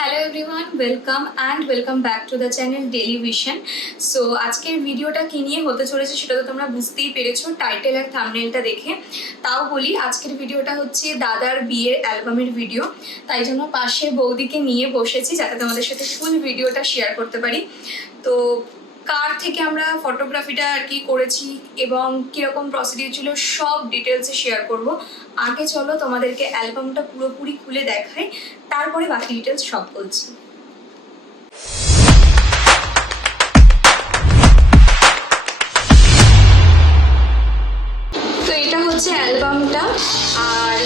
Hello everyone, welcome back to the channel daily vision. So আজকের ভিডিওটা কী নিয়ে হতে চলেছে সেটা তো তোমরা বুঝতেই পেরেছো টাইটেল আর থাম্বনেলটা দেখে। তাও বলি, আজকের ভিডিওটা হচ্ছে দাদার বিয়ের অ্যালবামের ভিডিও, তাই জন্য পাশে বৌদিকে নিয়ে বসেছি যাতে তোমাদের সাথে ফুল ভিডিওটা শেয়ার করতে পারি। তো কার থেকে আমরা ফটোগ্রাফিটা আর কি করেছি এবং কীরকম প্রসিডিউর ছিল সব ডিটেলসে শেয়ার করব। আগে চলো তোমাদেরকে অ্যালবামটা পুরোপুরি খুলে দেখাই, তারপরে বাকি ডিটেলস সব বলছি। তো এটা হচ্ছে অ্যালবামটা, আর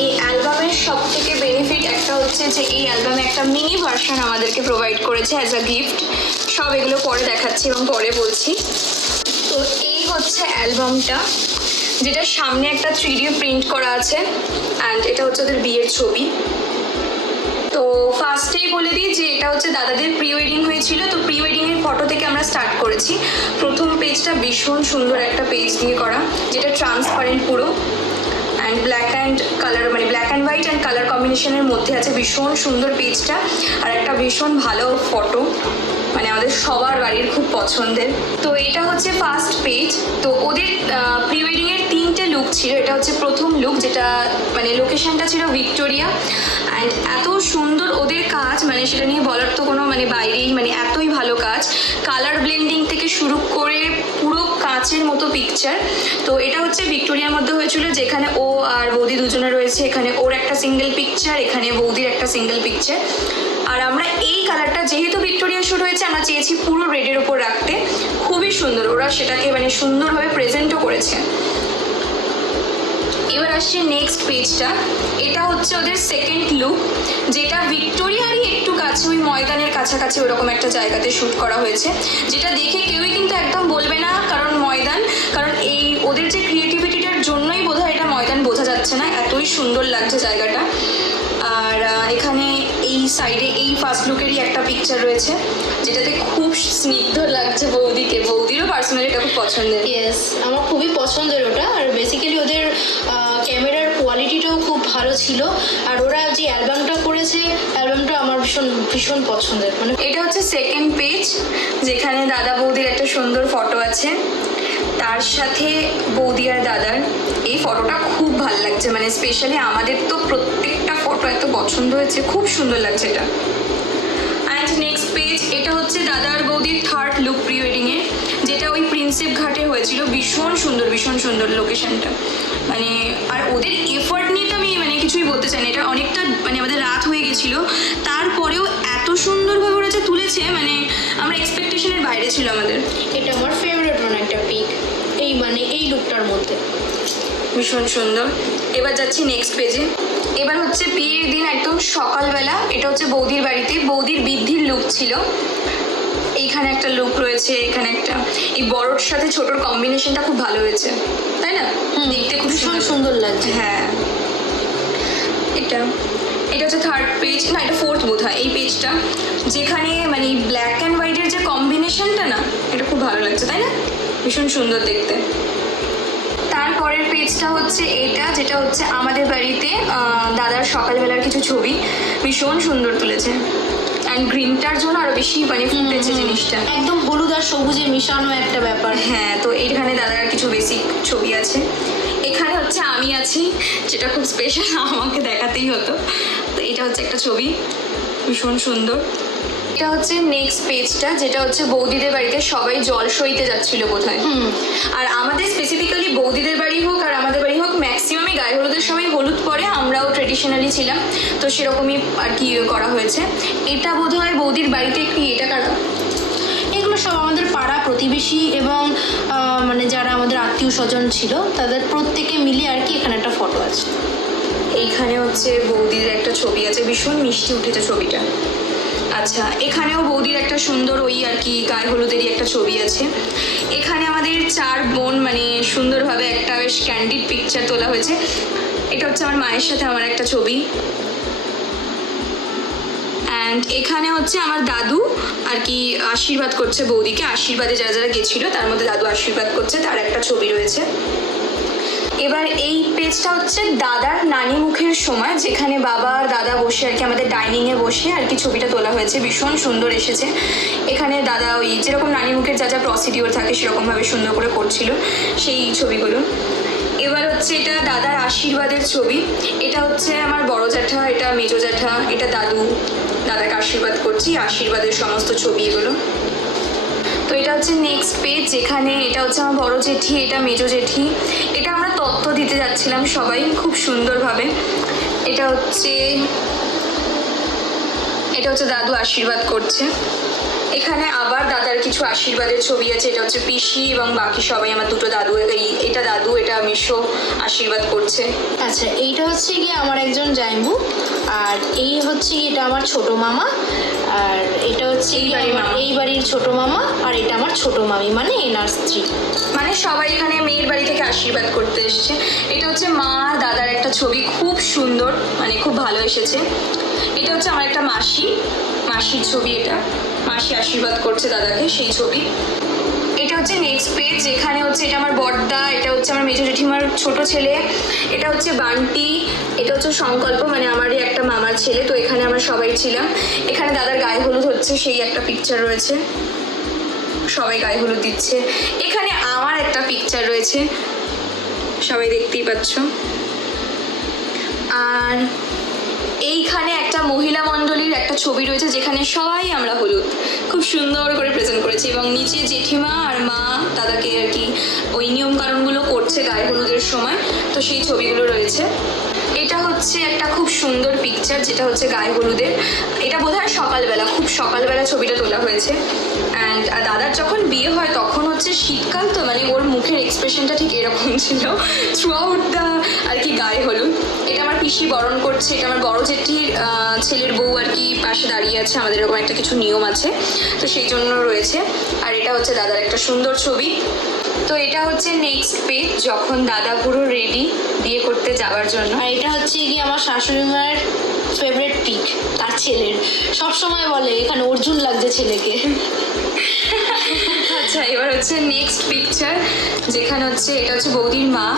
এই অ্যালবামের সব থেকে বেনিফিট একটা হচ্ছে যে এই অ্যালবামে একটা মিনি ভার্সন আমাদেরকে প্রোভাইড করেছে অ্যাজ আ গিফট। সব এগুলো পরে দেখাচ্ছি এবং পরে বলছি। তো এই হচ্ছে অ্যালবামটা, যেটার সামনে একটা 3D প্রিন্ট করা আছে, অ্যান্ড এটা হচ্ছে ওদের বিয়ের ছবি। তো ফার্স্টেই বলে দিই যে এটা হচ্ছে দাদাদের প্রি ওয়েডিং হয়েছিল, তো প্রি ওয়েডিংয়ের ফটো থেকে আমরা স্টার্ট করেছি। প্রথম পেজটা ভীষণ সুন্দর একটা পেজ দিয়ে করা, যেটা ট্রান্সপারেন্ট পুরো, অ্যান্ড ব্ল্যাক অ্যান্ড কালার মানে black and white and colour কম্বিনেশনের মধ্যে আছে। ভীষণ সুন্দর পেজটা, আর একটা ভীষণ ভালো ফটো, মানে আমাদের সবার বাড়ির খুব পছন্দের। তো এটা হচ্ছে ফার্স্ট পেজ। তো ওদের প্রি ওয়েডিংয়ের 3টে লুক ছিল। এটা হচ্ছে প্রথম লুক, যেটা মানে লোকেশনটা ছিল ভিক্টোরিয়া, অ্যান্ড এত সুন্দর ওদের কাজ, মানে সেটা নিয়ে বলার তো কোনো মানে বাইরেই, মানে এতই ভালো কাজ, কালার ব্লেন্ডিং থেকে শুরু করে পুরো কাঁচের মতো পিকচার। তো এটা হচ্ছে ভিক্টোরিয়ার মধ্যে হয়েছিল, যেখানে ও আর বৌদি দুজনে রয়েছে। এখানে ওর একটা সিঙ্গেল পিকচার, এখানে বৌদির একটা সিঙ্গেল পিকচার। আর আমরা এই কালারটা যেহেতু ভিক্টোরিয়া শুট হয়েছে, আমরা চেয়েছি পুরো রেডের ওপর রাখতে। খুবই সুন্দর, ওরা সেটাকে মানে সুন্দরভাবে প্রেজেন্টও করেছে। এবার আসছে নেক্সট পেজটা। এটা হচ্ছে ওদের সেকেন্ড লুক, যেটা ভিক্টোরিয়ারই একটু কাছে, ওই ময়দানের কাছাকাছি ওরকম একটা জায়গাতে শ্যুট করা হয়েছে, যেটা দেখে কেউই কিন্তু একদম বলবে না কারণ ময়দান, কারণ এই ওদের যে ক্রিয়েটিভিটিটার জন্যই বোধহয় এটা ময়দান বোঝা যাচ্ছে না, এতই সুন্দর লাগছে জায়গাটা। আর এখানে এই সাইডে এই ফার্স্ট লুকেরই একটা পিকচার রয়েছে, যেটাতে খুব স্নিগ্ধ লাগছে বৌদিকে। বৌদিরও পার্সোনালি এটা খুব পছন্দের। ইয়েস, আমার খুবই পছন্দের ওটা। আর বেসিক্যালি ওদের ক্যামেরার কোয়ালিটিটাও খুব ভালো ছিল, আর ওরা যে অ্যালবামটা করেছে, অ্যালবামটা আমার ভীষণ ভীষণ পছন্দের। মানে এটা হচ্ছে সেকেন্ড পেজ, যেখানে দাদা বৌদির একটা সুন্দর ফটো আছে, তার সাথে বৌদি আর দাদার এই ফটোটা খুব ভালো লাগছে, মানে স্পেশালি আমাদের তো প্রত্যেকটা ফটো এত পছন্দ হয়েছে, খুব সুন্দর লাগছে এটা। অ্যান্ড নেক্সট পেজ, এটা হচ্ছে দাদা আর বৌদির থার্ড লুক প্রি ওয়েডিংয়ের, যেটা ওই প্রিন্সেপ ঘাটে হয়েছিল। ভীষণ সুন্দর লোকেশনটা, মানে আর ওদের এফর্ট নিয়ে তো আমি মানে কিছুই বলতে চাই না। এটা অনেকটা মানে আমাদের রাত হয়ে গেছিলো, তারপরেও এত সুন্দরভাবে ওরা যে তুলেছে, মানে আমরা এক্সপেকটেশনের বাইরে ছিল আমাদের। এটা আমার ফেভারিট একটা পিক এই মানে এই লুকটার মধ্যে, ভীষণ সুন্দর। এবার যাচ্ছি নেক্সট পেজে। এবার হচ্ছে বিয়ের দিন একদম সকালবেলা, এটা হচ্ছে বৌদির বাড়িতে, বৌদির বৃদ্ধির লুক ছিল। এইখানে একটা লুক রয়েছে, এখানে একটা, এই বড়োর সাথে ছোটোর কম্বিনেশনটা খুব ভালো হয়েছে, তাই না? দেখতে খুব ভীষণ সুন্দর লাগছে। হ্যাঁ, এটা হচ্ছে থার্ড পেজ, না এটা ফোর্থ বোধ হয় এই পেজটা, যেখানে মানে ব্ল্যাক অ্যান্ড হোয়াইটের যে কম্বিনেশনটা, না এটা খুব ভালো লাগছে, তাই না? ভীষণ সুন্দর দেখতে। তারপরের পেজটা হচ্ছে এটা, যেটা হচ্ছে আমাদের বাড়িতে দাদার সকালবেলার কিছু ছবি, ভীষণ সুন্দর তুলেছে, অ্যান্ড গ্রিনটার জন্য আরো বেশি মানে ফুটেছে জিনিসটা, একদম হলুদ আর সবুজে মিশানো একটা ব্যাপার। হ্যাঁ, তো এইখানে দাদার কিছু বেসিক ছবি আছে। এখানে হচ্ছে আমি আছি, যেটা খুব স্পেশাল, আমাকে দেখাতেই হতো। তো এটা হচ্ছে একটা ছবি, ভীষণ সুন্দর। এটা হচ্ছে নেক্সট পেজটা, যেটা হচ্ছে বৌদিদের বাড়িতে সবাই জল সইতে যাচ্ছিল বোধহয়। আর আমাদের স্পেসিফিক্যালি বৌদিদের বাড়ি হোক আর আমাদের বাড়ি হোক, ম্যাক্সিমামই গায়ে হলুদের সময় হলুদ পরে, আমরাও ট্রেডিশনালি ছিলাম, তো সেরকমই আর কি করা হয়েছে। এটা বোধহয় বৌদির বাড়িতে একটি, এটা কারা, এগুলো সব আমাদের পাড়া প্রতিবেশী এবং মানে যারা আমাদের আত্মীয় স্বজন ছিল, তাদের প্রত্যেকে মিলে আর কি এখানে একটা ফটো আছে। এইখানে হচ্ছে বৌদির একটা ছবি আছে, ভীষণ মিষ্টি উঠেছে ছবিটা। আচ্ছা, এখানেও বৌদির একটা সুন্দর ওই আর কি গায়ে হলুদেরই একটা ছবি আছে। এখানে আমাদের 4 বোন মানে সুন্দরভাবে একটা বেশ ক্যান্ডিড পিকচার তোলা হয়েছে। এটা হচ্ছে আমার মায়ের সাথে আমার একটা ছবি। অ্যান্ড এখানে হচ্ছে আমার দাদু আর কি আশীর্বাদ করছে বৌদিকে, আশীর্বাদে যারা যারা গেছিলো তার মধ্যে দাদু আশীর্বাদ করছে, তার একটা ছবি রয়েছে। এবার এই পেজটা হচ্ছে দাদার নানি মুখের সময়, যেখানে বাবা আর দাদা বসে আর কি আমাদের ডাইনিংয়ে বসে আর কি ছবিটা তোলা হয়েছে, ভীষণ সুন্দর এসেছে। এখানে দাদা ওই যেরকম নানি মুখের যা যা প্রসিডিওর থাকে সেরকমভাবে সুন্দর করে করছিল সেই ছবিগুলো। এবার হচ্ছে এটা দাদার আশীর্বাদের ছবি, এটা হচ্ছে আমার বড় জ্যাঠা, এটা মেজো জ্যাঠা, এটা দাদু, দাদাকে আশীর্বাদ করছি, আশীর্বাদের সমস্ত ছবি এগুলো। তো এটা হচ্ছে নেক্সট পেজ, যেখানে এটা হচ্ছে আমার বড় জেঠি, এটা মেজো জেঠি, এটা আমরা তত্ত্ব দিতে যাচ্ছিলাম সবাই খুব সুন্দরভাবে। এটা হচ্ছে দাদু আশীর্বাদ করছে। এখানে আবার দাদার কিছু আশীর্বাদের ছবি আছে, এটা হচ্ছে পিসি এবং বাকি সবাই আমার দুটো দাদু, এটা দাদু, এটা মেশো আশীর্বাদ করছে। আচ্ছা, এইটা হচ্ছে গিয়ে আমার একজন জাইম্বু, আর এই হচ্ছে গিয়ে এটা আমার ছোট মামা, আর এটা হচ্ছে এই বাড়ির ছোট মামা, আর এটা আমার ছোট মামি মানে এনার স্ত্রী। মানে সবাই এখানে মেয়ের বাড়ি থেকে আশীর্বাদ করতে এসেছে। এটা হচ্ছে মা দাদার একটা ছবি, খুব সুন্দর, মানে খুব ভালো এসেছে। এটা হচ্ছে আমার একটা মাসির ছবি, এটা মাসি আশীর্বাদ করছে দাদাকে, সেই ছবি। এটা হচ্ছে নেক্সট পেজ, যেখানে হচ্ছে এটা আমার বড়দা, এটা হচ্ছে আমার মেজো জেঠিমার ছোট ছেলে, এটা হচ্ছে বান্টি, এটা হচ্ছে সংকল্প মানে আমারই একটা মামার ছেলে। তো এখানে আমরা সবাই ছিলাম। এখানে দাদার গায়ে হলুদ হচ্ছে সেই একটা পিকচার রয়েছে, সবাই গায়ে হলুদ দিচ্ছে। এখানে আমার একটা পিকচার রয়েছে, সবাই দেখতেই পাচ্ছ। আর এইখানে একটা মহিলা মণ্ডলীর একটা ছবি রয়েছে, যেখানে সবাই আমরা হলুদ খুব সুন্দর করে প্রেজেন্ট করেছি, এবং নিচে জেঠিমা আর মা দাদাকে আর কি ওই নিয়ম কানুনগুলো করছে গায়ে হলুদের সময়, তো সেই ছবিগুলো রয়েছে। এটা হচ্ছে একটা খুব সুন্দর পিকচার, যেটা হচ্ছে গায়ে হলুদের। এটা বোধহয় সকালবেলা, খুব সকালবেলা ছবিটা তোলা হয়েছে। অ্যান্ড দাদার যখন বিয়ে হয় তখন হচ্ছে শীতকাল, তো মানে ওর মুখের এক্সপ্রেশনটা ঠিক এরকম ছিল থ্রু আউট দ্য আর কি গায়ে হলুদ। এটা আমার পিসি বরণ করছে, এটা আমার বড় জেঠির ছেলের বউ আর কি পাশে দাঁড়িয়ে আছে, আমাদের এরকম একটা কিছু নিয়ম আছে, তো সেই জন্য রয়েছে। আর এটা হচ্ছে দাদার একটা সুন্দর ছবি। তো এটা হচ্ছে নেক্সট পেজ, যখন দাদা পুরো রেডি বিয়ে করতে যাওয়ার জন্য। আর এটা হচ্ছে গিয়ে আমার শাশুড়ি মায়ের ফেভারিট পিক, তার ছেলের, সব সময় বলে এখানে অর্জুন লাগছে ছেলেকে। আচ্ছা, এবার হচ্ছে নেক্সট পিকচার, যেখানে হচ্ছে এটা হচ্ছে বৌদির মা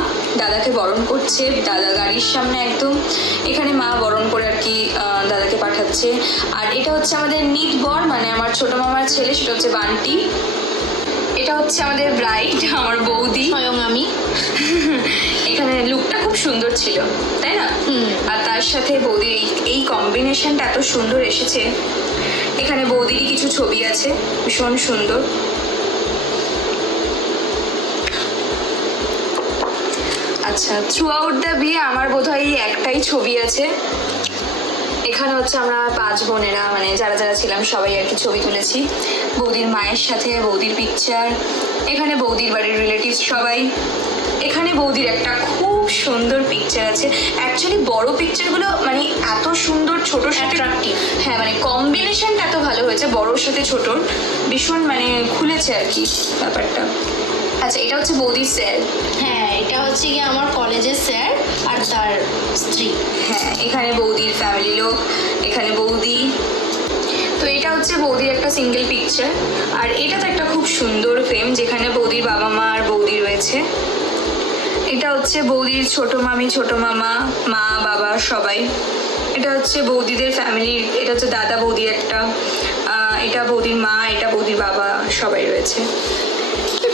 দাদাকে বরণ করছে, দাদা গাড়ির সামনে একদম, এখানে মা বরণ করে আর কি দাদাকে পাঠাচ্ছে। আর এটা হচ্ছে আমাদের নিট বর মানে আমার ছোট মামার ছেলে, সেটা হচ্ছে বান্টি। এটা হচ্ছে আমাদের ব্রাইড, আমার বৌদি, স্বয়ং আমি। এখানে লুকটা খুব সুন্দর ছিল, তাই না? আর তার সাথে বৌদির এই কম্বিনেশনটা এত সুন্দর এসেছে। এখানে বৌদিরই কিছু ছবি আছে, ভীষণ সুন্দর। আচ্ছা, থ্রু আউট দ্য বিয়ে আমার বোধহয় একটাই ছবি আছে। এখানে হচ্ছে আমরা 5 বোনেরা মানে যারা যারা ছিলাম সবাই আর কি ছবি তুলেছি, বৌদির মায়ের সাথে বৌদির পিকচার। এখানে বৌদির বাড়ির রিলেটিভস সবাই। এখানে বৌদির একটা খুব সুন্দর পিকচার আছে। অ্যাকচুয়ালি বড় পিকচারগুলো মানে এত সুন্দর, ছোটোর সাথে হ্যাঁ মানে কম্বিনেশনটা এত ভালো হয়েছে, বড়োর সাথে ছোটোর ভীষণ মানে খুলেছে আর কি ব্যাপারটা। আচ্ছা, এটা হচ্ছে বৌদির স্যার। হ্যাঁ, এটা হচ্ছে গিয়ে আমার কলেজের স্যার আর তার স্ত্রী। হ্যাঁ, এখানে বৌদির ফ্যামিলি লোক, এখানে বৌদি। তো এটা হচ্ছে বৌদির একটা সিঙ্গেল পিকচার। আর এটা তো একটা খুব সুন্দর ফ্রেম, যেখানে বৌদির বাবা মা আর বৌদি রয়েছে। এটা হচ্ছে বৌদির ছোট মামি, ছোট মামা, মা বাবা সবাই। এটা হচ্ছে বৌদিদের ফ্যামিলির, এটা হচ্ছে দাদা বৌদির একটা, এটা বৌদির মা, এটা বৌদির বাবা, সবাই রয়েছে।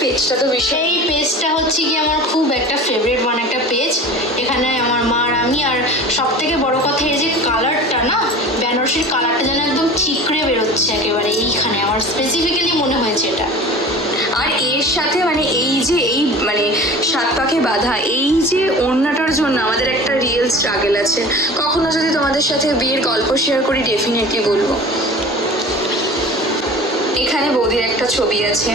পেজটা তো বেশি, এই পেজটা হচ্ছে কি আমার খুব একটা ফেভারিট একটা পেজ। এখানে আমার মা আর আমি, আর সব থেকে বড় কথা এই যে কালারটা না, বেনারসির কালারটা যেন একদম ঠিকরে বেরোচ্ছে একেবারে, এইখানে আমার স্পেসিফিক্যালি মনে হয়েছে এটা। আর এর সাথে মানে এই যে এই মানে 7 পাকে বাঁধা এই যে ওড়নাটার জন্য আমাদের একটা রিয়েল স্ট্রাগল আছে। কখনো যদি তোমাদের সাথে বিয়ের গল্প শেয়ার করি ডেফিনেটলি বলবো। এখানে বৌদির একটা ছবি আছে।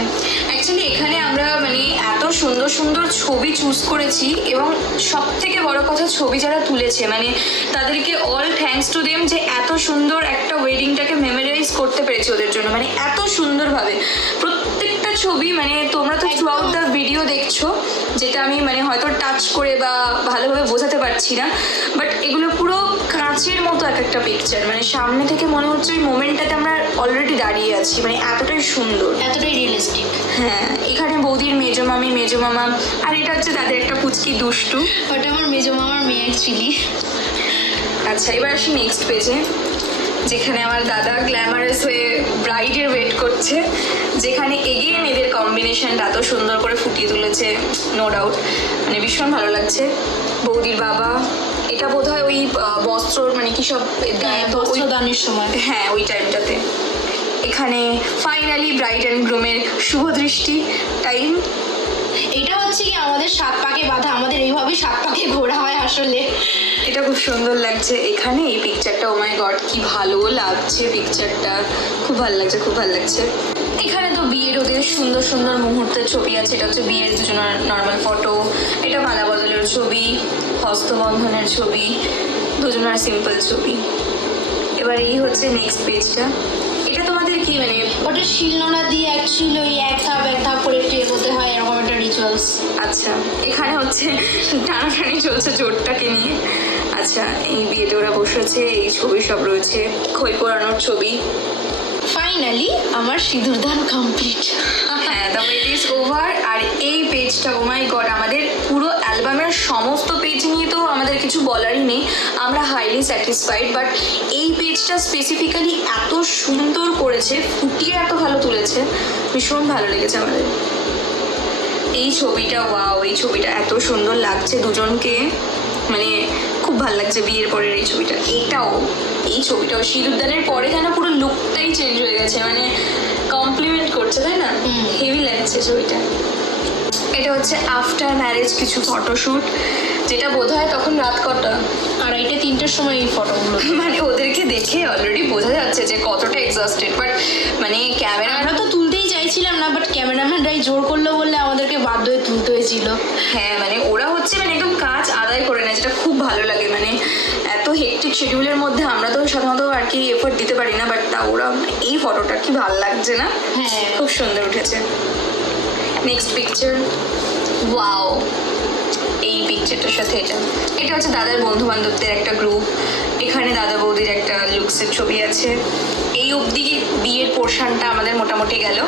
অ্যাকচুয়ালি এখানে আমরা মানে এত সুন্দর সুন্দর ছবি চুজ করেছি, এবং সব থেকে বড় কথা ছবি যারা তুলেছে মানে তাদেরকে অল থ্যাঙ্কস টু দেম, যে এত সুন্দর একটা ওয়েডিংটাকে মেমোরাইজ করতে পেরেছে। হয়েছে ওদের জন্য, মানে এত সুন্দরভাবে প্রত্যেকটা ছবি, মানে তোমরা তো থ্রু আউট দ্য ভিডিও দেখছো, যেটা আমি মানে হয়তো টাচ করে বা ভালোভাবে বোঝাতে পারছি না, বাট এগুলো পুরো কাঁচের মতো এক একটা পিকচার, মানে সামনে থেকে মনে হচ্ছে ওই মোমেন্টটাতে আমরা অলরেডি দাঁড়িয়ে আছি, মানে এতটাই সুন্দর, এতটাই রিয়েলিস্টিক। হ্যাঁ। এখানে বৌদির মেজো মামি, মেজো মামা, আর এটা হচ্ছে তাদের একটা পুচকি দুষ্টু। ওটা আমার মেজো মামার মেয়ে অ্যাকচুয়ালি। আচ্ছা, এবার আসি নেক্সট পেজে, যেখানে আমার দাদা গ্ল্যামারাস হয়ে ব্রাইডের ওয়েট করছে, যেখানে এগেইন এদের কম্বিনেশনটা এত সুন্দর করে ফুটিয়ে তুলেছে, নো ডাউট, মানে ভীষণ ভালো লাগছে। বৌদির বাবা, এটা বোধহয় ওই বস্ত্র মানে কি সব দেয় তো ওই বস্ত্রদানের সময়। হ্যাঁ, ওই টাইমটাতে। এখানে ফাইনালি ব্রাইড অ্যান্ড গ্রুমের শুভ দৃষ্টি টাইম। এটা হচ্ছে কি আমাদের 7 পাকে বাঁধা, আমাদের এইভাবে 7 পাকে ঘোরা হয় আসলে। এটা খুব সুন্দর লাগছে এখানে এই পিকচারটা, ও মাই গড কি ভালো লাগছে পিকচারটা, খুব ভালো লাগছে, খুব ভালো লাগছে। এখানে তো বিয়ের ওদের সুন্দর সুন্দর মুহূর্তের ছবি আছে, এটা হচ্ছে বিয়ের দুজনের নর্মাল ফটো, এটা মালা বদলের ছবি, হস্তবন্ধনের ছবি, দুজনের সিম্পল ছবি। এবার এই হচ্ছে নেক্সট পেজটা, এটা তোমাদের কি মানে ওটা শিলনোড়া দিয়ে অ্যাকচুয়ালি ওই এক ধাপ করে একটু এগোতে হয়, এরকম একটা রিচুয়ালস। আচ্ছা, এখানে হচ্ছে টানাটানি চলছে জোরটাকে নিয়ে। আচ্ছা, এই বিয়েতে ওরা বসেছে, এই ছবি সব রয়েছে, খই পোড়ানোর ছবি। ফাইনালি আমার সিঁদুরদান কমপ্লিট। হ্যাঁ, দ্য ওয়েট ইজ ওভার। আর এই পেজটা, ও মাই গড, আমাদের পুরো অ্যালবামের সমস্ত পেজ নিয়ে তো আমাদের কিছু বলারই নেই, আমরা হাইলি স্যাটিসফাইড, বাট এই পেজটা স্পেসিফিক্যালি এত সুন্দর করেছে, ফুটিয়ে এত ভালো তুলেছে, ভীষণ ভালো লেগেছে আমাদের। এই ছবিটা, ওয়াও, এই ছবিটা এত সুন্দর লাগছে দুজনকে, মানে খুব ভালো লাগছে বিয়ের পরের এই ছবিটা। এই ছবিটাও সিঁদুরদানের পরে যেন পুরো লুকটাই চেঞ্জ হয়ে গেছে, মানে কমপ্লিমেন্ট করছে, তাই না? হেভি লাগছে ছবিটা। এটা হচ্ছে আফটার ম্যারেজ কিছু ফটোশ্যুট, যেটা বোধহয় তখন রাত কটা, 2:30-3টের সময় এই ফটোগুলো। মানে ওদেরকে দেখে অলরেডি বোঝা যাচ্ছে যে কতটা এক্সস্টেড, বাট মানে ক্যামেরা আমরা তো তুলতেই চাইছিলাম না, বাট ক্যামেরাম্যানরাই জোর করলো বললে আমাদেরকে বাধ্য হয়ে তুলতে হয়েছিল। হ্যাঁ, মানে ওরা হচ্ছে মানে একদম কাজ আদায় করে নেয়, যেটা খুব ভালো লাগে, মানে এত হেক্টিক শিডিউলের মধ্যে আমরা তো সাধারণত আর কি এফোর্ট দিতে পারি না, বাট তা ওরা এই ফটোটা কি ভালো লাগছে না? হ্যাঁ, খুব সুন্দর উঠেছে। নেক্সট পিকচার, ওয়াও, এই পিকচারটার সাথে এটা হচ্ছে দাদার বন্ধু বান্ধবদের একটা গ্রুপ, এখানে দাদা বৌদির একটা লুকসের ছবি আছে। এই অবধি বিয়ের পোর্শনটা আমাদের মোটামুটি গেল,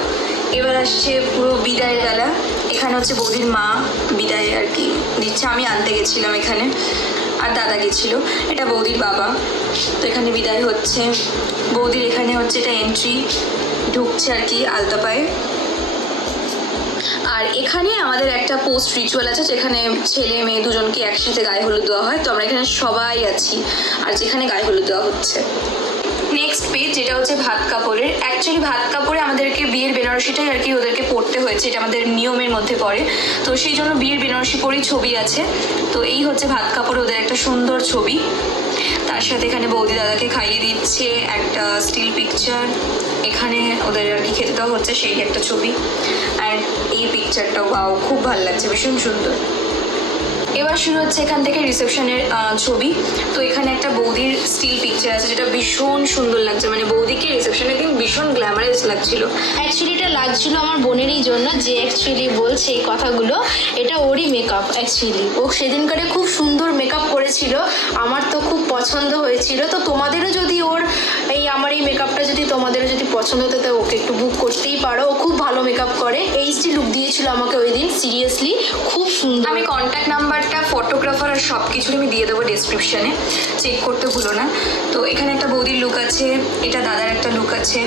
এবার আসছে পুরো বিদায়ের বেলা। এখানে হচ্ছে বৌদির মা বিদায় আর কি দিচ্ছে, আমি আনতে গেছিলাম এখানে, আর দাদা গেছিল। এটা বৌদির বাবা, তো এখানে বিদায় হচ্ছে বৌদির, এখানে হচ্ছে এটা এন্ট্রি, ঢুকছে আর কি আলতা পায়ে। আর এখানে আমাদের একটা পোস্ট রিচুয়াল আছে, যেখানে ছেলে মেয়ে দুজনকে একসাথে গায়ে হলুদ দেওয়া হয়, তো আমরা এখানে সবাই আছি আর যেখানে গায়ে হলুদ দেওয়া হচ্ছে। নেক্সট পেজ, যেটা হচ্ছে ভাত কাপড়ের। অ্যাকচুয়ালি ভাত কাপড়ে আমাদেরকে বিয়ের বেনারসিটাই আর কি ওদেরকে পড়তে হয়েছে, এটা আমাদের নিয়মের মধ্যে পড়ে, তো সেই জন্য বিয়ের বেনারসি পরেই ছবি আছে। তো এই হচ্ছে ভাত কাপড়ে ওদের একটা সুন্দর ছবি, তার সাথে এখানে বৌদি দাদাকে খাইয়ে দিচ্ছে একটা স্টিল পিকচার, এখানে ওদের আর কি খেতে দেওয়া হচ্ছে সেই একটা ছবি। আর এই পিকচারটা, ওয়াও, খুব ভালো লাগছে, ভীষণ সুন্দর। এবার শুরু হচ্ছে এখান থেকে রিসেপশনের ছবি, তো এখানে একটা বৌদির স্টিল পিকচার আছে, যেটা ভীষণ সুন্দর লাগছে, মানে বৌদিকে রিসেপশনের দিন ভীষণ গ্ল্যামারাস লাগছিল। অ্যাকচুয়ালি এটা লাগছিল আমার বোনেরই জন্য, যে অ্যাকচুয়ালি বলছে এই কথাগুলো, এটা ওরই মেকআপ অ্যাকচুয়ালি, ও সেদিনকারে খুব সুন্দর মেকআপ করেছিল, আমার তো খুব পছন্দ হয়েছিল। তো তোমাদেরও যদি ওর আমার এই মেকআপটা যদি তোমাদেরও যদি পছন্দ হতো, তো ওকে একটু বুক করতেই পারো, ও খুব ভালো মেকআপ করে। এইচডি লুক দিয়েছিল আমাকে ওই দিন, সিরিয়াসলি খুব সুন্দর। আমি কন্ট্যাক্ট নাম্বারটা, ফটোগ্রাফার আর সব কিছু আমি দিয়ে দেবো ডেসক্রিপশনে, চেক করতে ভুলো না। তো এখানে একটা বৌদির লুক আছে, এটা দাদার একটা লুক আছে।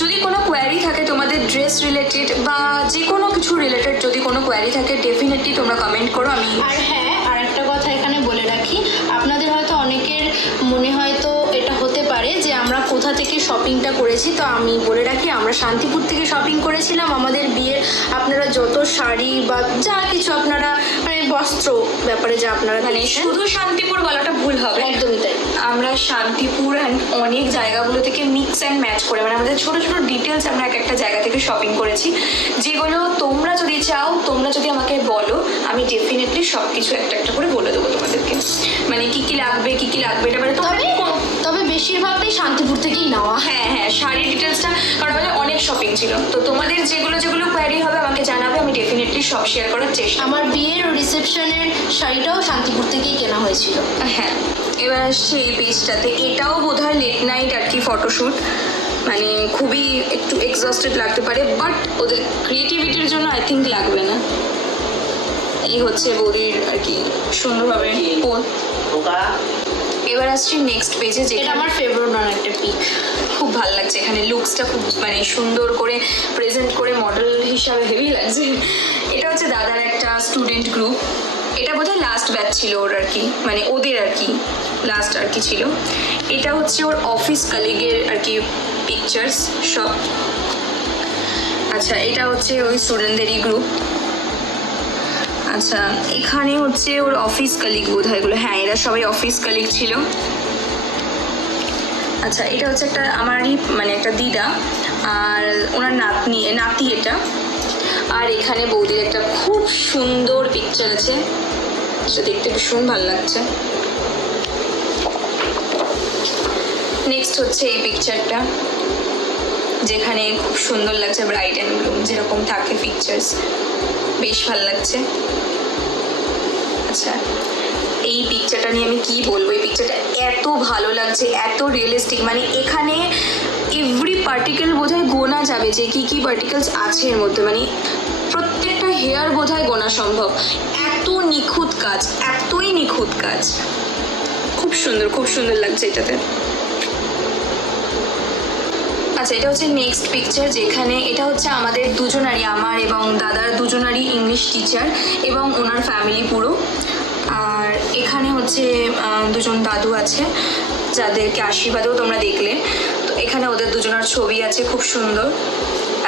যদি কোনো কোয়ারি থাকে তোমাদের ড্রেস রিলেটেড বা যে কোনো কিছু রিলেটেড, যদি কোনো কোয়ারি থাকে ডেফিনেটলি তোমরা কমেন্ট করো। আমি আর হ্যাঁ, আর একটা কথা এখানে বলে রাখি, আপনাদের হয়তো অনেকের মনে হয়তো এটা হতে পারে যে আমরা কোথা থেকে শপিংটা করেছি, তো আমি বলে রাখি আমরা শান্তিপুর থেকে শপিং করেছিলাম। আমাদের বিয়ের আপনারা যত শাড়ি বা যা কিছু আপনারা মানে বস্ত্র ব্যাপারে যা আপনারা মানে শুধু শান্তিপুর বলাটা ভুল হবে, একদমই তাই, আমরা শান্তিপুর অ্যান্ড অনেক জায়গাগুলো থেকে মিক্স অ্যান্ড ম্যাচ করে, মানে আমাদের ছোটো ছোটো ডিটেলস আমরা এক একটা জায়গা থেকে শপিং করেছি, যেগুলো তোমরা যদি চাও, তোমরা যদি আমাকে বলো, আমি ডেফিনেটলি সব কিছু একটা একটা করে বলে দেবো তোমাদেরকে, মানে কী কী লাগবে কী কী লাগবে, এটা মানে তবে বেশিরভাগটাই শান্তিপুর থেকেই নেওয়া। হ্যাঁ হ্যাঁ, শাড়ির ডিটেলসটা, কারণ আমাদের অনেক শপিং ছিল, তো তোমাদের যেগুলো যেগুলো কোয়ারি হবে আমাকে জানাবে, আমি ডেফিনেটলি সব শেয়ার করার চেষ্টা আমার বিয়ের রিসেপশনের শাড়িটাও শান্তিপুর থেকেই কেনা হয়েছিল। হ্যাঁ। এবার আসছে এই পেজটাতে, এটাও বোধহয় লেট নাইট আর কি ফটোশ্যুট, মানে খুবই একটু এক্সস্টেড লাগতে পারে, বাট ওদের ক্রিয়েটিভিটির জন্য আই থিঙ্ক লাগবে না। এই হচ্ছে বৌদির আর কি সুন্দরভাবে পোজ। এবার আসছি নেক্সট পেজে, এটা যেটা আমার ফেভারিট ওয়ান একটা পিক। খুব ভালো লাগছে, এখানে লুকসটা খুব মানে সুন্দর করে প্রেজেন্ট করে মডেল হিসাবে হেভি লাগছে। এটা হচ্ছে দাদার একটা স্টুডেন্ট গ্রুপ, এটা বোধহয় লাস্ট ব্যাচ ছিল ওর আর কি, মানে ওদের আর কি লাস্ট আর কি ছিল। এটা হচ্ছে ওর অফিস কালিগের আর কি পিকচার্স সব। আচ্ছা, এটা হচ্ছে ওই স্টুডেন্টদেরই গ্রুপ। আচ্ছা, এখানে হচ্ছে ওর অফিস কালিগ বোধহয় এগুলো, হ্যাঁ এরা সবাই অফিস কালিগ ছিল। আচ্ছা, এটা হচ্ছে একটা আমারই মানে একটা দিদা আর ওনার নাতি এটা। আর এখানে বৌদির একটা খুব সুন্দর পিকচার আছে, সেটা দেখতে ভীষণ ভালো লাগছে। নেক্সট হচ্ছে এই পিকচারটা, যেখানে খুব সুন্দর লাগছে, ব্রাইট অ্যান্ড গ্লুম যেরকম থাকে পিকচার্স, বেশ ভালো লাগছে। আচ্ছা, এই পিকচারটা নিয়ে আমি কি বলবো, এই পিকচারটা এত ভালো লাগছে, এত রিয়েলিস্টিক, মানে এখানে এভরি পার্টিকেল বোধহয় গোনা যাবে যে কি কি পার্টিকেলস আছে এর মধ্যে, মানে প্রত্যেকটা হেয়ার বোধহয় গোনা সম্ভব, এত নিখুঁত কাজ, এতই নিখুঁত কাজ, খুব সুন্দর, খুব সুন্দর লাগছে এটাতে। আচ্ছা, এটা হচ্ছে নেক্সট পিকচার, যেখানে এটা হচ্ছে আমাদের দুজনারই, আমার এবং দাদার দুজনারই ইংলিশ টিচার এবং ওনার ফ্যামিলি পুরো। আর এখানে হচ্ছে দুজন দাদু আছে যাদেরকে আশীর্বাদও তোমরা দেখলে, তো এখানে ওদের দুজনের ছবি আছে খুব সুন্দর।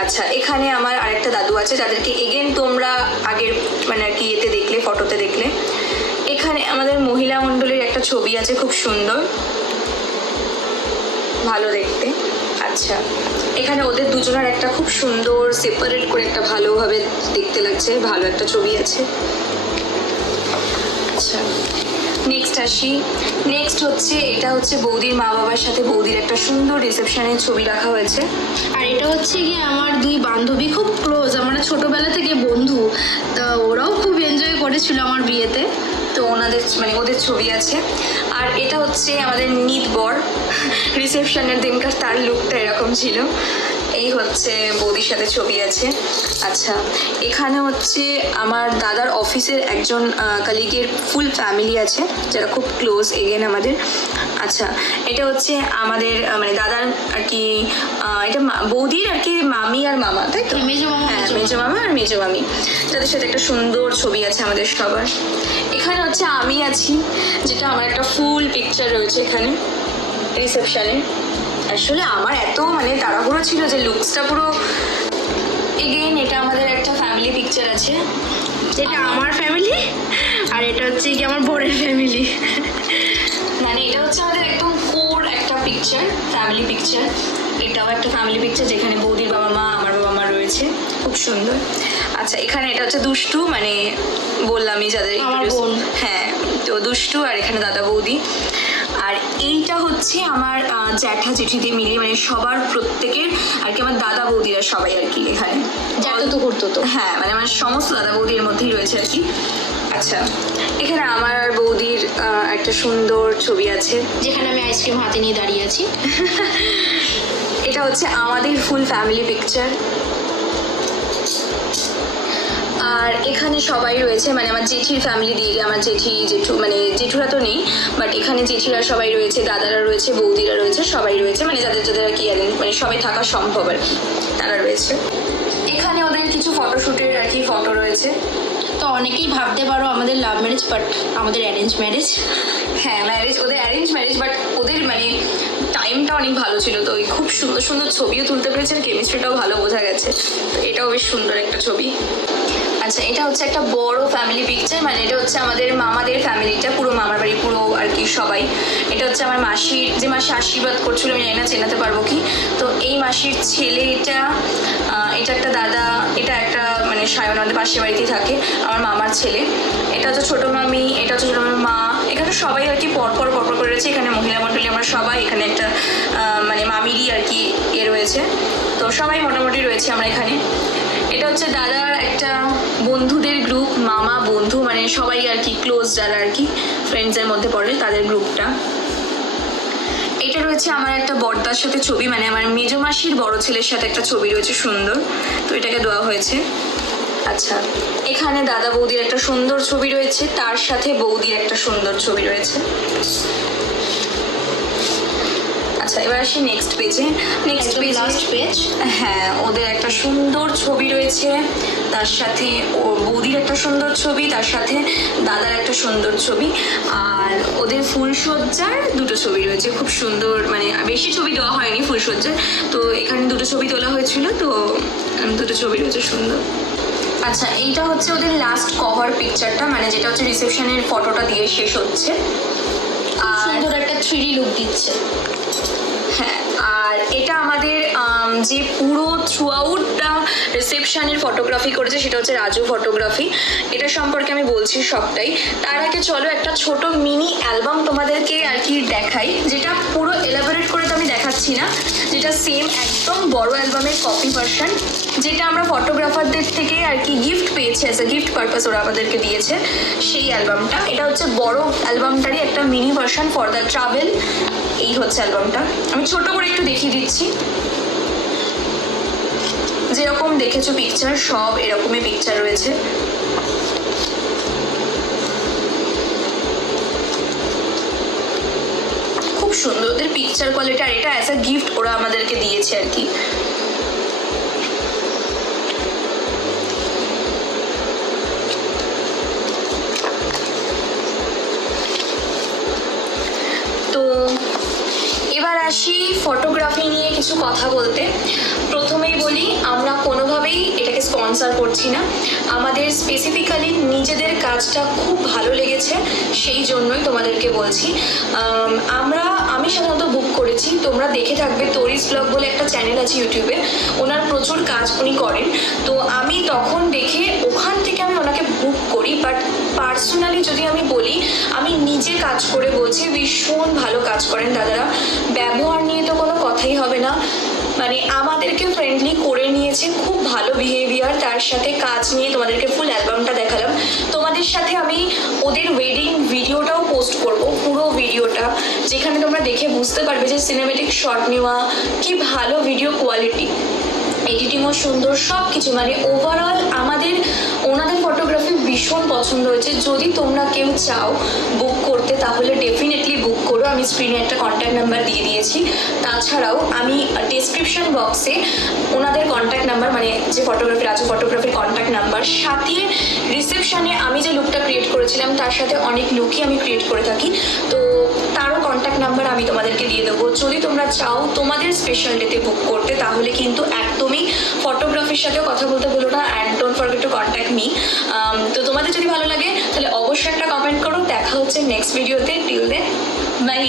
আচ্ছা, এখানে আমার আরেকটা দাদু আছে যাদেরকে এগেন তোমরা আগের মানে আর কি এতে দেখলে, ফটোতে দেখলে। এখানে আমাদের মহিলা মণ্ডলীর একটা ছবি আছে খুব সুন্দর, ভালো দেখতে। আচ্ছা, এখানে ওদের দুজনের একটা খুব সুন্দর সেপারেট করে একটা ভালোভাবে দেখতে লাগছে, ভালো একটা ছবি আছে। আচ্ছা, নেক্সট আসি। নেক্সট হচ্ছে এটা হচ্ছে বৌদির মা বাবার সাথে বৌদির একটা সুন্দর রিসেপশনের ছবি রাখা হয়েছে। আর এটা হচ্ছে কি আমার দুই বান্ধবী, খুব ক্লোজ, আমরা ছোটবেলা থেকে বন্ধু, তা ওরাও খুব এনজয় করেছিল আমার বিয়েতে, তো ওনাদের মানে ওদের ছবি আছে। আর এটা হচ্ছে আমাদের নিত বর, রিসেপশনের দিনকার তার লুকটা এরকম ছিল। এই হচ্ছে বৌদির সাথে ছবি আছে। আচ্ছা, এখানে হচ্ছে আমার দাদার অফিসের একজন কালিগের ফুল ফ্যামিলি আছে যারা খুব ক্লোজ এগেন আমাদের। আচ্ছা, এটা হচ্ছে আমাদের মানে দাদার আর কি এটা বৌদির আর কি মামি আর মামা, তাই তো? মেজো মামা, হ্যাঁ, মেজো মামা আর মেজো মামি, তাদের সাথে একটা সুন্দর ছবি আছে আমাদের সবার। এখানে হচ্ছে আমি আছি, যেটা আমার একটা ফুল পিকচার রয়েছে এখানে রিসেপশনে। আসলে আমার এত মানে তাড়াহুড়ো ছিল যে লুকসটা পুরো, এগেইন এটা আমাদের একটা ফ্যামিলি পিকচার আছে, এটা আমার ফ্যামিলি আর এটা হচ্ছে কি আমার বরের ফ্যামিলি। মানে এটা হচ্ছে আমাদের একদম কোর একটা পিকচার, ফ্যামিলি পিকচার। এটাও একটা ফ্যামিলি পিকচার যেখানে বৌদির বাবা মা, আমার বাবা মা রয়েছে, খুব সুন্দর। আচ্ছা, এখানে এটা হচ্ছে দুষ্টু, মানে বললামই যাদের আমার বোন। হ্যাঁ, তো দুষ্টু, আর এখানে দাদা বৌদি। আর এইটা হচ্ছে আমার জ্যাঠা জেঠিদের মিলিয়ে, মানে সবার প্রত্যেকের আর কি, আমার দাদা বৌদিরা সবাই আর কি এখানে, জ্যাঠা তো করতো তো। হ্যাঁ মানে আমার সমস্ত দাদা বৌদির মধ্যেই রয়েছে আর কি। আচ্ছা, এখানে আমার আর বৌদির একটা সুন্দর ছবি আছে, যেখানে আমি আইসক্রিম হাতে নিয়ে দাঁড়িয়ে আছি। এটা হচ্ছে আমাদের ফুল ফ্যামিলি পিকচার। আর এখানে সবাই রয়েছে, মানে আমার জেঠির ফ্যামিলি দিয়ে, আমার জেঠু মানে জেঠুরা তো নেই, বাট এখানে জেঠিরা সবাই রয়েছে, দাদারা রয়েছে, বৌদিরা রয়েছে, সবাই রয়েছে, মানে যাদের যাদের আর কি মানে সবাই থাকা সম্ভব আর কি, তারা রয়েছে। এখানে ওদের কিছু ফটোশ্যুটের আর কি ফটো রয়েছে। তো অনেকেই ভাবতে পারো আমাদের লাভ ম্যারেজ, বাট আমাদের অ্যারেঞ্জ ম্যারেজ। হ্যাঁ, ম্যারেজ, ওদের অ্যারেঞ্জ ম্যারেজ, বাট ওদের মানে টাইমটা অনেক ভালো ছিল, তো ওই খুব সুন্দর সুন্দর ছবিও তুলতে পেরেছে, আর কেমিস্ট্রিটাও ভালো বোঝা গেছে, তো এটাও বেশ সুন্দর একটা ছবি। আচ্ছা, আচ্ছা, এটা হচ্ছে একটা বড় ফ্যামিলি পিকচার, মানে এটা হচ্ছে আমাদের মামাদের ফ্যামিলিটা, পুরো মামার বাড়ি পুরো আর কি সবাই। এটা হচ্ছে আমার মাসির, যে মাসি আশীর্বাদ করছিল, আমি জানি না চেনাতে পারবো কি। তো এই মাসির ছেলে এটা, এটা একটা দাদা, এটা একটা মানে সায়ন আমাদের পাশের বাড়িতেই থাকে, আমার মামার ছেলে। এটা হচ্ছে ছোটো মামি, এটা হচ্ছে ছোটো মামির মা। এখানে সবাই আর কি পরপর করে রয়েছে। এখানে মহিলা মণ্ডলী আমরা সবাই, এখানে একটা মানে মামিরই আর কি রয়েছে। তো সবাই মোটামুটি রয়েছে আমরা এখানে। এটা হচ্ছে দাদার একটা বন্ধুদের গ্রুপ, মামা বন্ধু মানে সবাই আর কি ক্লোজ, যারা আর কি ফ্রেন্ডসের মধ্যে পড়ে তাদের গ্রুপটা। এটা রয়েছে আমার একটা বড়দার সাথে ছবি, মানে আমার মেজ মাসির বড় ছেলের সাথে একটা ছবি রয়েছে সুন্দর, তো এটাকে দেওয়া হয়েছে। আচ্ছা, এখানে দাদা বৌদির একটা সুন্দর ছবি রয়েছে, তার সাথে বৌদির একটা সুন্দর ছবি রয়েছে। আচ্ছা, এবার আসি নেক্সট পেজে। Next page, last page. হ্যাঁ, ওদের একটা সুন্দর ছবি রয়েছে, তার সাথে ও বৌদির একটা সুন্দর ছবি, তার সাথে দাদার একটা সুন্দর ছবি, আর ওদের ফুলসজ্জার দুটো ছবি রয়েছে খুব সুন্দর। মানে বেশি ছবি দেওয়া হয়নি ফুলসজ্জার, তো এখানে দুটো ছবি তোলা হয়েছিল, তো দুটো ছবি রয়েছে সুন্দর। আচ্ছা, এইটা হচ্ছে ওদের লাস্ট কভার পিকচারটা, মানে যেটা হচ্ছে রিসেপশনের ফটোটা দিয়ে শেষ হচ্ছে। আর সুন্দর একটা 3D লুক দিচ্ছে। হ্যাঁ, আর এটা আমাদের যে পুরো থ্রু আউটটা রিসেপশনের ফটোগ্রাফি করেছে সেটা হচ্ছে রাজু ফটোগ্রাফি। এটা সম্পর্কে আমি বলছি সবটাই। তার আগে চলো একটা ছোট মিনি অ্যালবাম তোমাদেরকে আর কি দেখাই, যেটা পুরো এলাবোরেট করে তো আমি দেখাচ্ছি না, যেটা সেম একদম বড় অ্যালবামের কপি ভার্সন, যেটা আমরা ফটোগ্রাফারদের থেকে আর কি গিফট পেয়েছি, অ্যাজ এ গিফট পারপাস ওরা আমাদেরকে দিয়েছে সেই অ্যালবামটা। এটা হচ্ছে বড় অ্যালবামটারই একটা mini version for the travel. এই হচ্ছে অ্যালবামটা, আমি ছোট করে একটু দেখিয়ে দিচ্ছি। যেরকম দেখেছো পিকচার, সব এরকমই পিকচার রয়েছে। খুব সুন্দর ওদের পিকচার কোয়ালিটি, আর এটা অ্যাজ আ গিফট ওরা আমাদেরকে দিয়েছে আর কি। তো এবার আসি ফটোগ্রাফি নিয়ে কিছু কথা বলতে। প্রথমেই বলি, আমরা কোনোভাবেই এটাকে স্পন্সর করছি না, আমাদের স্পেসিফিক্যালি নিজেদের কাজটা খুব ভালো লেগেছে সেই জন্যই তোমাদেরকে বলছি। আমি সাধারণত বুক করেছি, তোমরা দেখে থাকবে, তরিস ব্লগ বলে একটা চ্যানেল আছে ইউটিউবে, ওনার প্রচুর কাজ উনি করেন। তো আমি তখন দেখে ওখান থেকে আমি ওনাকে বুক করি, বাট পার্সোনালি যদি আমি বলি, আমি নিজে কাজ করে বলছি, ভীষণ ভালো কাজ করেন দাদারা। ব্যবহার নিয়ে তো কোনো কথাই হবে না, মানে আমাদেরকে ফ্রেন্ডলি করে নিয়েছে, খুব ভালো বিহেভিয়ার। তার সাথে কাজ নিয়ে তোমাদেরকে ফুল অ্যালবামটা দেখালাম। তোমাদের সাথে আমি ওদের ওয়েডিং ভিডিওটাও পোস্ট করব, পুরো ভিডিওটা, যেখানে তোমরা দেখে বুঝতে পারবে যে সিনেমেটিক শট নেওয়া, কি ভালো ভিডিও কোয়ালিটি, এডিটিংও সুন্দর, সব কিছু মানে ওভারঅল আমাদের ওনাদের ফটোগ্রাফি ভীষণ পছন্দ হয়েছে। যদি তোমরা কেউ চাও বুক করতে তাহলে ডেফিনেটলি বুক করো, আমি স্ক্রিনে একটা কন্ট্যাক্ট নাম্বার দিয়ে দিয়েছি। তাছাড়াও আমি ডেসক্রিপশন বক্সে ওনাদের কন্ট্যাক্ট নাম্বার, মানে যে ফটোগ্রাফি রাজু ফটোগ্রাফির কন্ট্যাক্ট নাম্বার, সাথে রিসেপশনে আমি যে লুকটা ক্রিয়েট করেছিলাম তার সাথে অনেক লুকই আমি ক্রিয়েট করে থাকি, তো তারও কন্ট্যাক্ট নাম্বার আমি তোমাদেরকে দিয়ে দেবো। যদি তোমরা চাও তোমাদের স্পেশাল ডেতে বুক করতে তাহলে কিন্তু একদমই ফটোগ্রাফির সাথেও কথা বলতে ভুলো না, and don't forget to contact me. তো তোমাদের যদি ভালো লাগে তাহলে অবশ্যই একটা কমেন্ট করো। দেখা হচ্ছে নেক্সট ভিডিওতে, টিল দেন বাই।